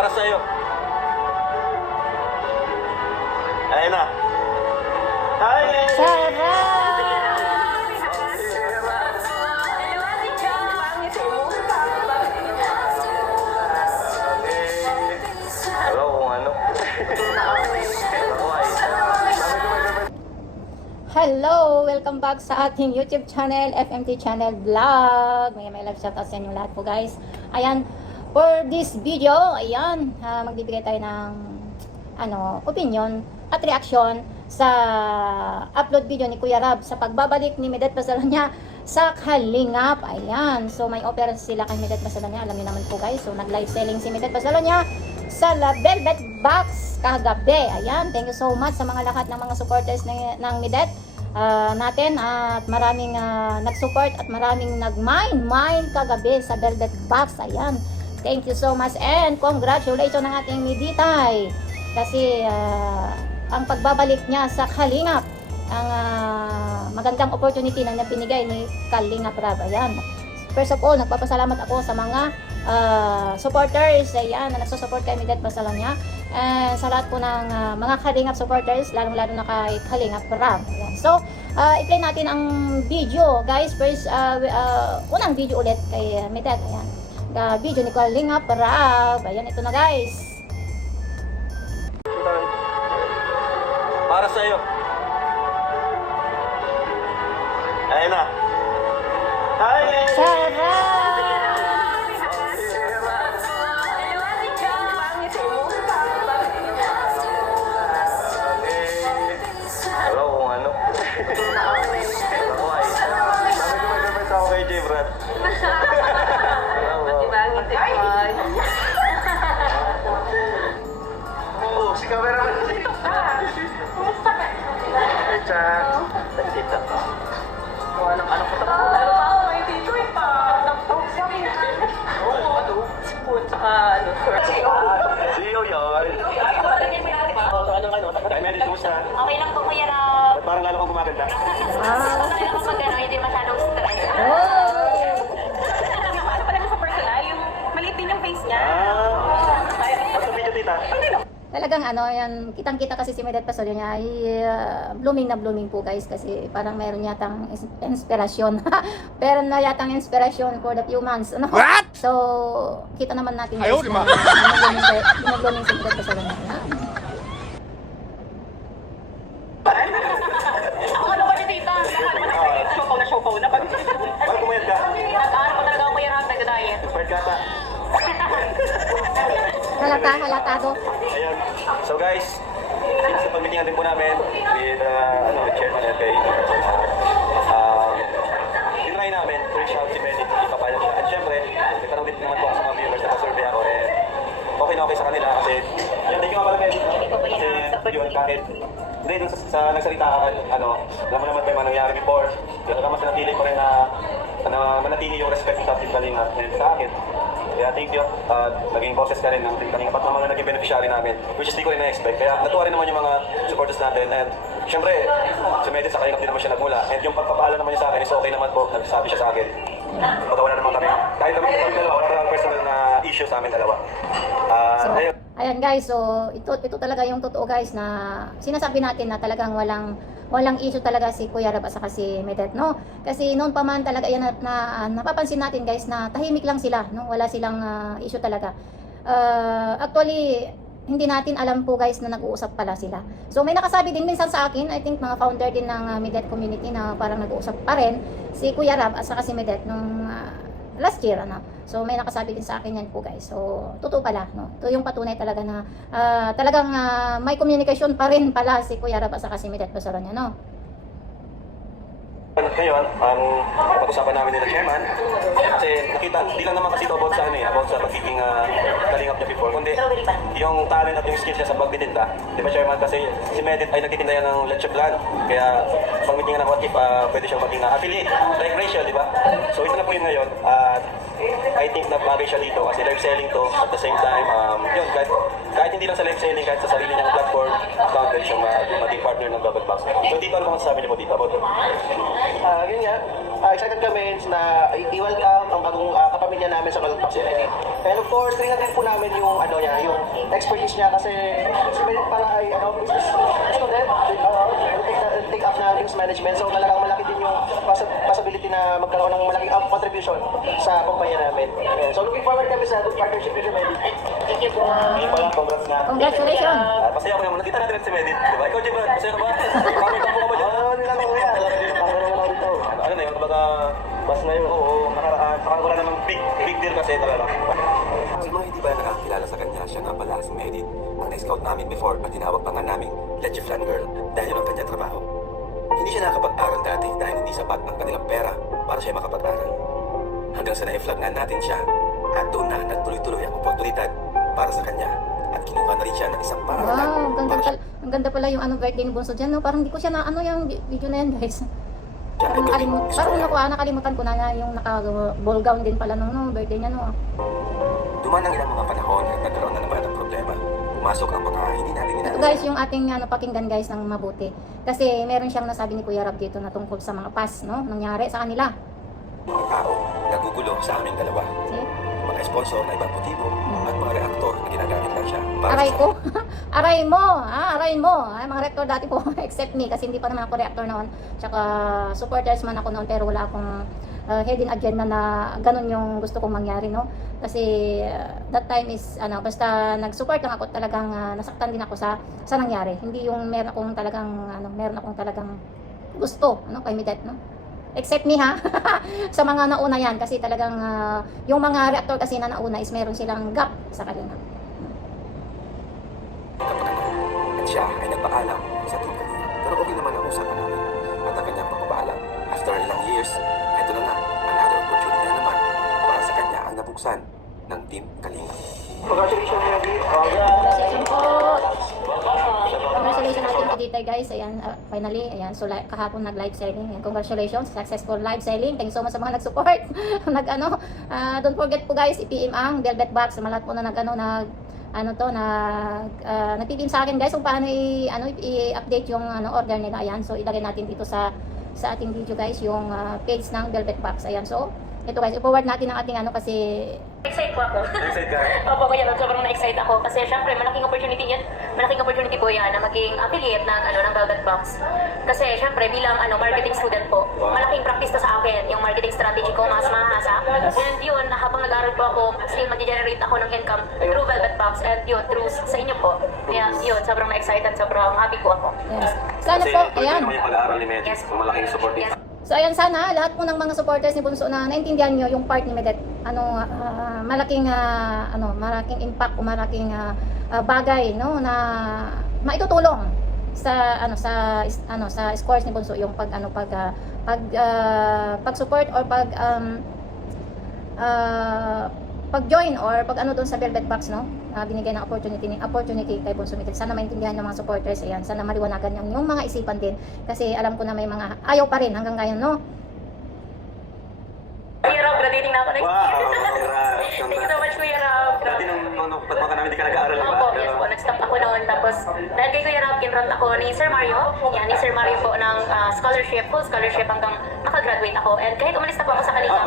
Para sa'yo. Ayun na. Hi! Hello, kung ano. Hello! Welcome back sa ating YouTube channel, FMT Channel Vlog. May love shoutout sa inyo lahat po guys. Ayan, for this video, ayan, magbibigay tayo ng opinion at reaction sa upload video ni Kuya Rab sa pagbabalik ni Medet Pasalonia sa Kalingap. Ayan, so may opera sila kay Medet Pasalonia, alam niyo naman po guys. So nag live selling si Medet Pasalonia sa La Velvet Box kagabi. Ayan, thank you so much sa mga lahat ng mga supporters ng Medet natin, at maraming nag-support at maraming nag-mine kagabi sa Velvet Box. Ayan, thank you so much and congratulations ng ating Miditay kasi ang pagbabalik niya sa Kalingap, ang magandang opportunity na pinigay ni Kalingap Rab. Ayan, first of all, nagpapasalamat ako sa mga supporters, ayan, na nagsusupport kay Medet Pasalonia, and sa lahat po ng mga Kalingap supporters, lalong-lalo na kay Kalingap Rab. Ayan. So, i-play natin ang video, guys. First, unang video ulit kay Medet. Ayan, video ni Kalingap Rab. Ayan, ito na guys. Para sa'yo. Ayun na. Hi! Hello, kung ano. Ako kay J. Brad. Oh, si camera. Hey, Chan. Tagsita. Anak ko tapos. Pero pa ako may dito eh pa. Oo, ano? Spoon, saka ano, sir. CEO yun. Ay, Medet, kumusta? Okay lang po, Kuya Rob. Ba't parang lalo kang gumaganda? Okay lang po pag hindi masyadong stress. Ano pala sa personal, yung maliit din yung face niya. Ba't sa video, tita? Talagang yan, kitang-kita kasi si Medet Pasalonia ay blooming na blooming po guys, kasi parang meron yatang inspirasyon. Pero na yatang inspirasyon for the few months. Ano? What? So, kita naman natin guys Ayaw, na lima. blooming si Medet Pasalonia. Ako ano ba ni tita? Show na pag Bakit kumayad ka? nag-aaral ko talaga ako Kuya Rob, nag-diet. Expired ka ata. Halatado. Ayan. So guys, sa pag-meeting natin po namin with, with Chairman FA, tinry namin to reach out si Medet, ipapayag siya. At syempre, may tanong din naman po ako sa mga viewers na pa-survey ako, okay na okay sa kanila kasi, thank you nga pala Medet. Kasi yun, kahit, hindi, dun sa nagsalita ka, alam mo naman pa yung nangyari before, kaya mas nanatili ko rin na manatili yung respect sa Team Kalingap and sa akin. Kaya thank you. Naging boses ka rin ng Team Kalingap at mga naging beneficiary namin, which is di ko rin na-expect. Kaya natuwa rin naman yung mga supporters natin. And syempre, si Medet sa Kalingap din naman siya nagmula. And yung pagpapaalam naman niya sa akin is okay naman po. Nagsasabi siya sa akin. Patawa na naman kami. Kahit kami dalawa, wala talagang personal na issue sa amin dalawa. Ayun. Ayan guys, so ito talaga yung totoo guys, na sinasabi natin na talagang walang issue talaga si Kuya Rab at saka si Medet, no? Kasi noon pa man talaga yan na napapansin natin guys na tahimik lang sila, no? Wala silang issue talaga. Actually, hindi natin alam po guys na nag-uusap pala sila. So may nakasabi din minsan sa akin, I think mga founder din ng Medet community, na parang nag-uusap pa rin si Kuya Rab at saka si Medet nung last year, ano. So may nakasabi din sa akin yan po guys. So totoo pala, no. Ito yung patunay talaga na talagang may communication pa rin pala si Kuya Rab at saka si Medet Pasalonia, no. Ngayon, pag-usapan namin nila Chairman, kasi nakita, di lang naman kasi ito about sa pagiging Kalingap niya before, kundi yung talent at yung skills niya sa pagtitinda. Di ba Chairman, kasi si Medet ay nagtitinda yan ng leche plan, kaya pag meeting ng what if, pwede siyang maging affiliate, like Rachel, di ba? So ito na po yun ngayon, at I think na bagay siya dito kasi live selling to at the same time, yun, kahit hindi lang sa live selling, kahit sa sarili niyang platform, account din siya maging partner ng Velvet Box. So dito, ano bang sabi niyo po dito about it? Yun nga, excited kami na i-welcome ang bagong kapamilya namin sa Velvet Box United. And of course, tingnan din po namin yung ano niya, yung expertise niya kasi si Benit pala ay business student, take up na things management. So talagang malaki din yung possibility na magkaroon ng malaking contribution sa kumpanya namin. Ayan. So looking forward kami sa good partnership with Medit. Thank you po. Hindi pa lang, congrats nga. Congratulations! Pasaya ko yung nakita natin si Medit, di ba? Ikaw, Jibran, pasaya ka ba? Comment mo ba dyan? Oo, nila ko yan. Ano na yun, kumbaga, mas na yun, oo, nakaraan. Saka wala namang big deal kasi talaga. Sa mga hindi ba nakakilala sa kanya, siya nga pala si Medit, ang na-scout namin before at tinawag pa nga namin Leche Flan Girl dahil ang kanyang trabaho. Hindi siya nakakapag-aral dati dahil hindi sapat ang kanilang pera para siya makapag-aral. Hanggang sa na-flag nga natin siya at doon na nagtuloy-tuloy ang oportunidad para sa kanya at kinuha na rin siya ng isang paaralan. Wow, para ang ganda pala yung birthday ni Bunso dyan, no? Parang hindi ko siya na, yung video na yan, guys. siya ay gawing istorya. Nakalimutan ko na yung naka-ball gown din pala nung birthday niya, no? Duman ang ilang mga panahon at nagkaroon na naman ng problema. Pumasok ang mga hindi natin Ito inaasahan. guys, yung ating pakinggan guys ng mabuti. Kasi meron siyang nasabi ni Kuya Rab dito na tungkol sa mga past, no? Nangyari sa kanila. Mga tao nagugulo sa aming dalawa. See? Mga sponsor na ibang motibo at mga reaktor na ginagamit lang siya para Aray sa ko. Aray mo. Mga reactor dati po, except me, kasi hindi pa naman ako reactor noon. Tsaka supporters man ako noon, pero wala akong hidden agenda na ganun yung gusto kong mangyari, no? Kasi that time is, basta nag-support lang ako, talagang nasaktan din ako sa nangyari. Hindi yung meron akong talagang gusto, kay Midet, no? Except me, ha? Sa mga nauna yan, kasi talagang yung mga reactor kasi na nauna is meron silang gap sa kanila. kapag at siya ay nagpaalam sa team kanina. Pero okay naman ang usapan namin at ang kanyang pagpapaalam. After ilang years, eto na nga, another opportunity na naman para sa kanya ang nabuksan ng Team Kalinga. Congratulations, Medit. Congratulations po! Congratulations natin po dito guys. Ayan, finally, ayan. So kahapon nag-live selling. Ayan, congratulations. Successful live selling. Thank you so much sa mga nag-support. Don't forget po guys, i-PM ang Velvet Box. Sa mga lahat po na nag-PM sa akin guys kung paano i-update yung order nila. Ayan, so ilagay natin dito sa ating video guys yung page ng Velvet Box. Ayan, so ito guys, i-forward natin ang ating kasi Excited po ako. Excited ka? Opo, Kuya Rob, sobrang na-excite ako. Kasi syempre, malaking opportunity yan. Malaking opportunity po yan na maging affiliate ng Velvet Box. Kasi syempre, bilang marketing student po, malaking practice to sa akin. Yung marketing strategy ko, mas mahasa. And yun, habang nag-aaral po ako, still mag-generate ako ng income through Velvet Box. And yun, through sa inyo po. Kaya yun, sobrang na-excited, sobrang happy po ako. yes. Sana Kasi po, tuloy ayan. naman yung pag-aaral ni Medit. Yes. Kung malaking support Yes. So ayan, sana lahat po ng mga supporters ni Bunso na naintindihan nyo yung part ni Medet. Malaking impact o malaking bagay, no, na maitutulong sa sa scores ni Bunso yung pag-support or pag-join or doon sa Velvet Box, no? Binigay ng opportunity kay Bunso Mitel. Sana maintindihan ng mga supporters, ayan. Sana maliwanagan yung mga isipan din. Kasi alam ko na may mga ayaw pa rin hanggang ngayon, no? Kuya Rob, graduating na ako next Wow, year. congrats. Thank you so much, Kuya Rob. Dati nung pagmaka namin, di ka nag-aaral, di ba? Opo, yes po. Nag-stop ako noon. Tapos, dahil kay Kuya Rob, kinront ako ni Sir Mario. Yan, ni Sir Mario po ng scholarship, full scholarship hanggang makagraduate ako. And kahit umalis na po ako sa Kalinga,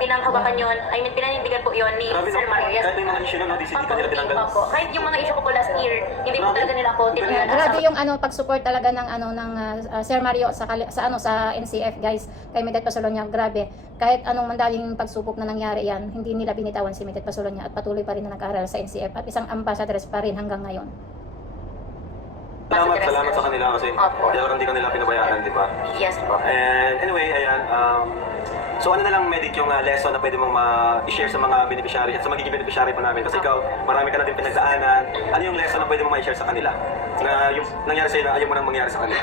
pinanghawakan yun, pinanindigan po yun ni Grabe, Sir Mario. Yes. kahit yung mga issue no, DCD ka nila tinanggal. Opo. Kahit yung mga issue ko po last year, hindi po talaga nila ako tinanggal. Grabe yung pag-support talaga ng Sir Mario sa NCF guys kay Medet Pasolonia. Grabe. Kahit anong mandaling pagsubok na nangyari yan, hindi nila binitawan si Medet Pasolonia at patuloy pa rin na nag-aaral sa NCF at isang ambassador pa rin hanggang ngayon. Salamat sa kanila kasi Opo. hindi ka nila pinabayaan, di ba? Yes po. And anyway, ayan, so ano na lang, Medic, yung lesson na pwede mong i-share sa mga beneficiary at sa magiging beneficiary pa namin. Kasi ikaw, marami ka na din pinagdaanan. Ano yung lesson na pwede mong ma-share sa kanila? Na yung nangyari sa'yo na ayaw mo nang mangyari sa kanila?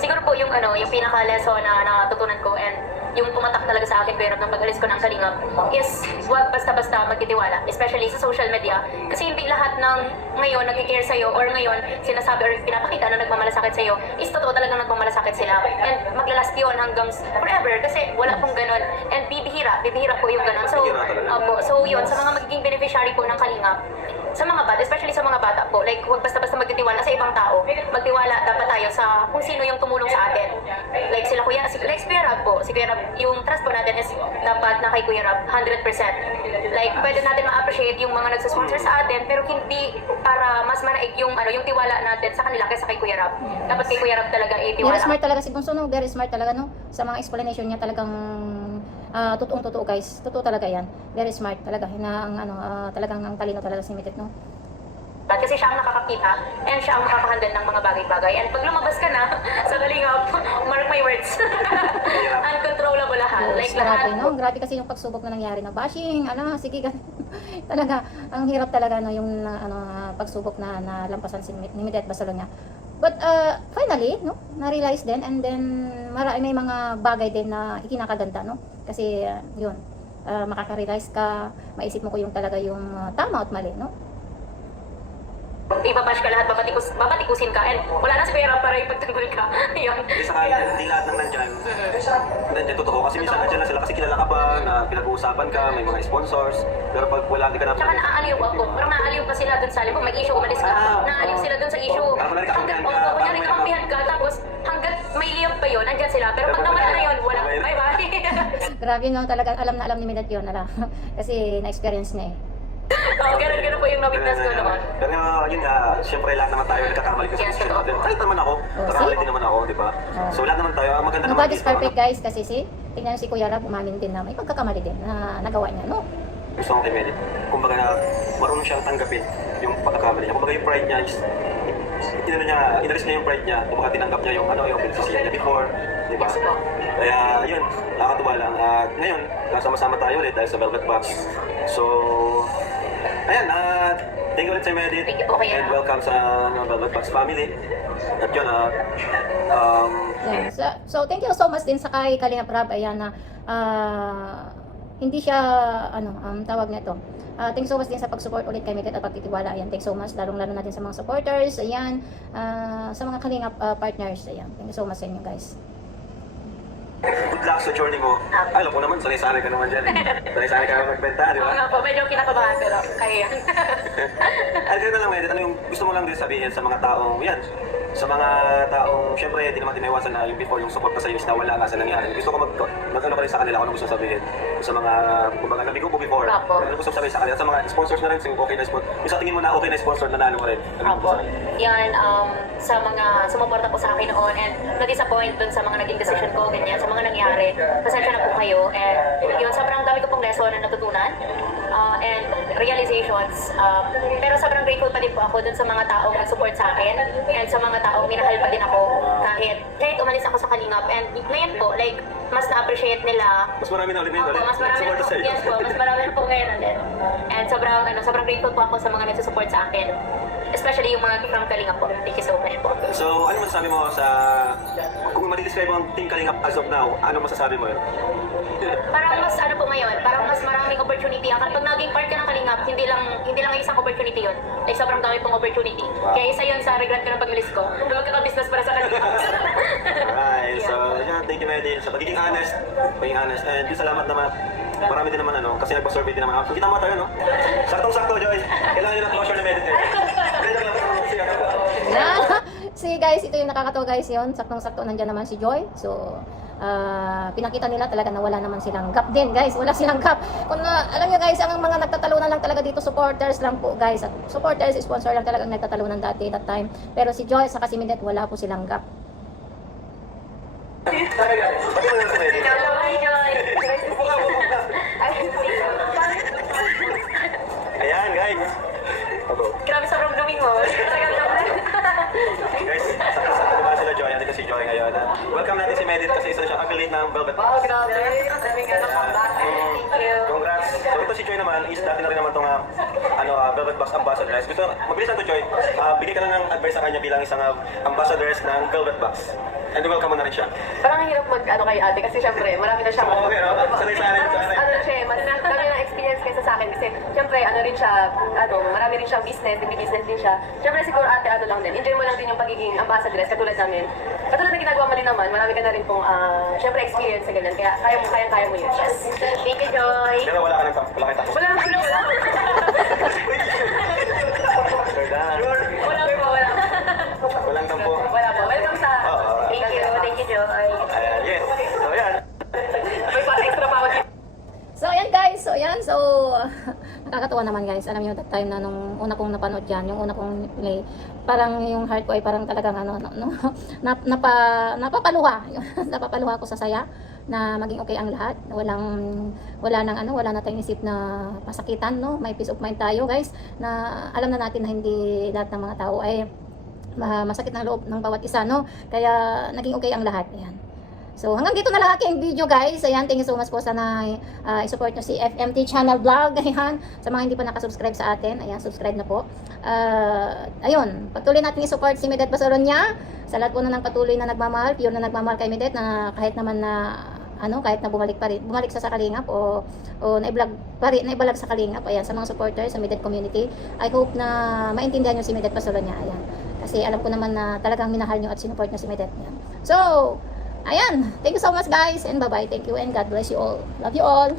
Siguro po yung pinaka-lesson na natutunan ko and yung tumatak talaga sa akin pero ng pag-alis ko ng Kalingap is wag basta-basta magtitiwala, especially sa social media. Kasi hindi lahat ng ngayon nag-care sa'yo or ngayon sinasabi or pinapakita na nagmamalasakit sa'yo is totoo talagang nagmamalasakit sila. And maglalast yun hanggang forever kasi wala pong ganun. And bibihira po yung ganun. So, so yun, sa mga magiging beneficiary po ng Kalingap, sa mga bata, especially sa mga bata po, like huwag basta-basta magtitiwala sa ibang tao. Magtiwala dapat tayo sa kung sino yung tumulong sa atin. Like sila Kuya, like si Kuya Rab po. Si Kuya Rab, yung trust po natin is dapat na kay Kuya Rab, 100%. Like pwede natin ma-appreciate yung mga nagsusponsor sa atin, pero hindi para mas manaig yung yung tiwala natin sa kanila kaysa kay Kuya Rab. Dapat kay Kuya Rab talaga Very itiwala. smart talaga si Bunso, no? Very smart talaga, no? Sa mga explanation niya talagang totoong-totoo, guys. Totoo talaga yan. Very smart talaga. Talagang ang talino talaga si Mitet, no? Kasi siya ang nakakakita and siya ang makakahandle ng mga bagay-bagay. And pag lumabas ka na sa Kalingap, mark my words, uncontrollable lahat. Like Grabe, lahat. no? Grabe kasi yung pagsubok na nangyari na bashing, sige ka. Talaga, ang hirap talaga, no? Yung pagsubok na nalampasan ni Mitet Basalonia. But finally, no? Na-realize din, and then may mga bagay din na ikinakaganda, no? Kasi yun, makaka-realize ka, maisip mo ko yung talaga yung tama at mali, no? Ibabash ka lahat, babatikusin ka, and wala na si Kuya Rab para ipagtanggol ka. Yun. Hindi sa kanya, hindi lahat ng nandyan totoo. Kasi minsan nandyan na sila kasi kilala ka pa, na pinag-uusapan ka, may mga sponsors. Pero pag wala, hindi ka na... Tsaka naaaliw ako. Parang naaaliw pa sila dun sa alin. Kung may issue, umalis ka. Naaaliw sila dun sa issue. Kunyari kakampihan ka, tapos hanggat may liyap pa yun, andyan sila. Pero pag nawala na yun, wala. Bye-bye. Grabe, no? Talaga, alam na alam ni Mitet yun, kasi na-experience niya eh. Ganun po yung na-witness ko naman. Pero yun nga, siyempre lahat naman tayo nagkakamali kasi Yes, decision totoo. natin. Kahit naman ako, nakakamali din naman ako, di ba? So lahat naman tayo, maganda naman. Nobody's perfect, guys, kasi tingnan si Kuya Rab, umamin din na may pagkakamali din na nagawa niya, no? Gusto ko kay Medi. Kumbaga na marunong siyang tanggapin yung pagkakamali niya. Kumbaga yung pride niya, inalis niya yung pride niya. Kumbaga tinanggap niya yung yung pinagsisiyan niya before, di ba? Kaya yun, nakakatuwa lang. At ngayon, kasama-sama tayo ulit dahil sa Velvet Box. So, ayan, thank you ulit sa Medi. Thank you po, Kuya. And welcome sa Velvet Box family. At yun, Yeah. So thank you so much din sa kay Kalingap Rab, ayan na hindi siya tawag nito. Thanks so much din sa pag-support ulit kay Mitet at pagtitiwala. Ayan, thanks so much lalong-lalo natin sa mga supporters. Ayan, sa mga Kalingap partners. Ayan, thank you so much sa inyo, guys. good luck sa journey mo. Alam ko naman, sanay-sanay ka naman dyan eh. Sanay-sanay ka naman magbenta, di ba? Oo nga po, medyo kinakabahan pero kaya yan. Ano na lang, Edith, ano yung gusto mo lang din sabihin sa mga taong, yan, sa mga taong, syempre, hindi naman tinaiwasan na yung before, yung support ka sa iyo is nawala nga sa nangyari. Gusto ko mag-ano ka rin sa kanila, kung ano gusto sabihin. Sa mga, kumbaga, nabigo ko before, Apo. ano gusto sabihin sa kanila, sa mga sponsors na rin, sa okay na sponsor. Yung sa tingin mo na okay na sponsor, nanalo ka rin. Ano Apo. Yan, sa mga sumuporta po sa akin noon and na-disappoint dun sa mga naging decision ko, ganyan, sa mga nangyari. Pasensya na po kayo. And yun, sobrang dami ko pong lesson na natutunan and realizations. Pero sobrang grateful pa din po ako dun sa mga taong nag-support sa akin and sa mga taong minahal pa din ako kahit umalis ako sa Kalingap. And ngayon po, like, mas na-appreciate nila. Mas marami na ulit ngayon Opo, ulit. mas marami Support po. sa iyo. Yes po, mas marami po ngayon ulit. And sobrang grateful po ako sa mga nagsusupport sa akin. Especially yung mga from Kalingap po. Thank you so much po. So, ano masasabi mo sa, kung ma-describe mo ang Team Kalingap as of now, ano masasabi mo yun? Parang mas po ngayon, parang mas maraming opportunity. Kapag naging part ka ng Kalingap, hindi lang isang opportunity yun. Like sobrang dami pong opportunity. Kaya isa yun sa regret ko ng pag-release ko, na magkaka-business para sa Kalingap. Alright, so, yeah, thank you, Medin, sa pagiging honest. And salamat naman. Marami din naman, kasi nagpa-survey din naman. Kita mo tayo, no? Saktong-sakto, Joy. Kailangan nyo na closure na Medin. See guys, ito yung nakakatawa guys yun. Saktong-sakto nandyan naman si Joy. So, pinakita nila talaga na wala naman silang gap din guys. Wala silang gap. Kung alam nyo guys, ang mga nagtatalunan lang talaga dito, supporters lang po guys. At supporters, sponsor lang talaga ang nagtatalunan dati that time. Pero si Joy sa si Midet, wala po silang gap. Ayan, guys. Grabe sobrang blooming mo. Guys, sakto-sakto naman sila Joy. Andito si Joy ngayon. Welcome natin si Medit kasi isa siyang affiliate ng Velvet. Wow, grabe. Maraming Thank you. Congrats. So ito si Joy naman, is dati na rin naman itong Velvet Box Ambassadors. Gusto, mabilis lang to Joy. Bigay ka lang ng advice sa kanya bilang isang ambassadors ng Velvet Box. And welcome mo na rin siya. Parang ang hirap mag-ano kay ate kasi syempre marami na siyang Oo, okay, no? Sanay-sanay, parang sanay. ano siya, mas dami ng experience kaysa sa akin kasi syempre ano rin siya, marami rin siyang business, business din siya. Syempre siguro ate ano lang din, enjoy mo lang din yung pagiging ambassadress katulad namin. Katulad na ginagawa mo din naman, marami ka na rin pong syempre experience sa ganyan, kaya kaya mo yun. Thank you, Joy. Pero wala ka wala kitang Wala. Sir Dan. Wala. Walang tampo. Wala po. Welcome sa... Thank you, Joy. Yes. So, yan. May pa extra pa ako dito. So, ayan guys. So, nakakatuwa naman guys. Alam niyo, that time na nung una kong napanood yan, yung una kong play, parang yung heart ko ay parang talagang napapaluha. Napapaluha ko sa saya na maging okay ang lahat. Wala na tayong isip na pasakitan, no? May peace of mind tayo guys, na alam na natin na hindi lahat ng mga tao ay masakit ng loob ng bawat isa, no? Kaya naging okay ang lahat. Ayan. So, hanggang dito na lang aking video guys. Ayan, thank you so much po. Sana i-support nyo si FMT Channel Vlog. Ayan, sa mga hindi pa nakasubscribe sa atin, ayan, subscribe na po. Ayun, patuloy natin i-support si Medet Basaronia. Sa lahat po na ng patuloy na nagmamahal, pure na nagmamahal kay Medet, na kahit naman na kahit na bumalik sa Kalingap o naibalag sa Kalingap. Ayan, sa mga supporters sa Medet community, I hope na maintindihan nyo si Medet Basaronia. Ayan, kasi alam ko naman na talagang minahal nyo at sinuport nyo si Medet. Ayan. So, ayan, thank you so much guys, and bye bye. Thank you and God bless you all. Love you all.